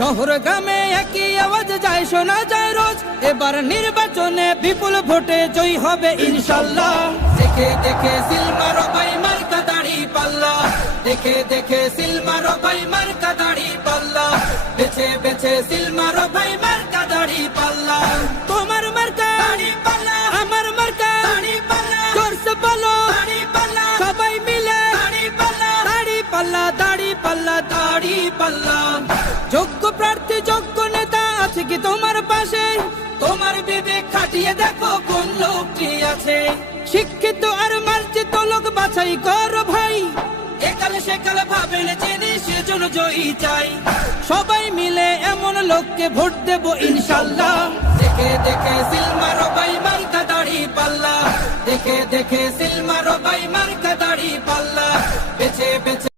শহর গ্রামে একই আওয়াজ যায়, শোনা যায় রোজ। এবার নির্বাচনে বিপুল ভোটে জয়ী হবে ইনশাল্লাহ। দেখে দেখে সিল মারো ভাই মার্কা দাড়ি পাল্লা, দেখে দেখে সিল মারো ভাই মার্কা দাড়ি পাল্লা, বেছে বেছে সিল মারো ভাই মার্কা দাড়ি পাল্লা। তোমার মার্কা দাড়ি পাল্লা, আমার মার্কা দাড়ি পাল্লা, জোরসে বলো দাড়ি পাল্লা, সবাই মিলে দাড়ি পাল্লা, দাড়ি পাল্লা, দাড়ি পাল্লা, দাড়ি পাল্লা। যোগ্য প্রার্থী যোগ্য নেতা আছে কি তোমার পাশে? তোমার বিবেক খাটিয়ে দেখো কোন লোকটি আছে। শিক্ষিত আর মার্জিত লোক বাছাই করো ভাই, একালে সেকালে ভাবেন জেনে সেজন্য জয়ী চাই। সবাই মিলে এমন লোককে ভোট দেব ইনশাল্লাহ। দেখে দেখে সিল মারো ভাই মার্কা দাড়ি পাল্লা, দেখে দেখে সিল মারো ভাই মার্কা দাড়ি পাল্লা, বেছে বেছে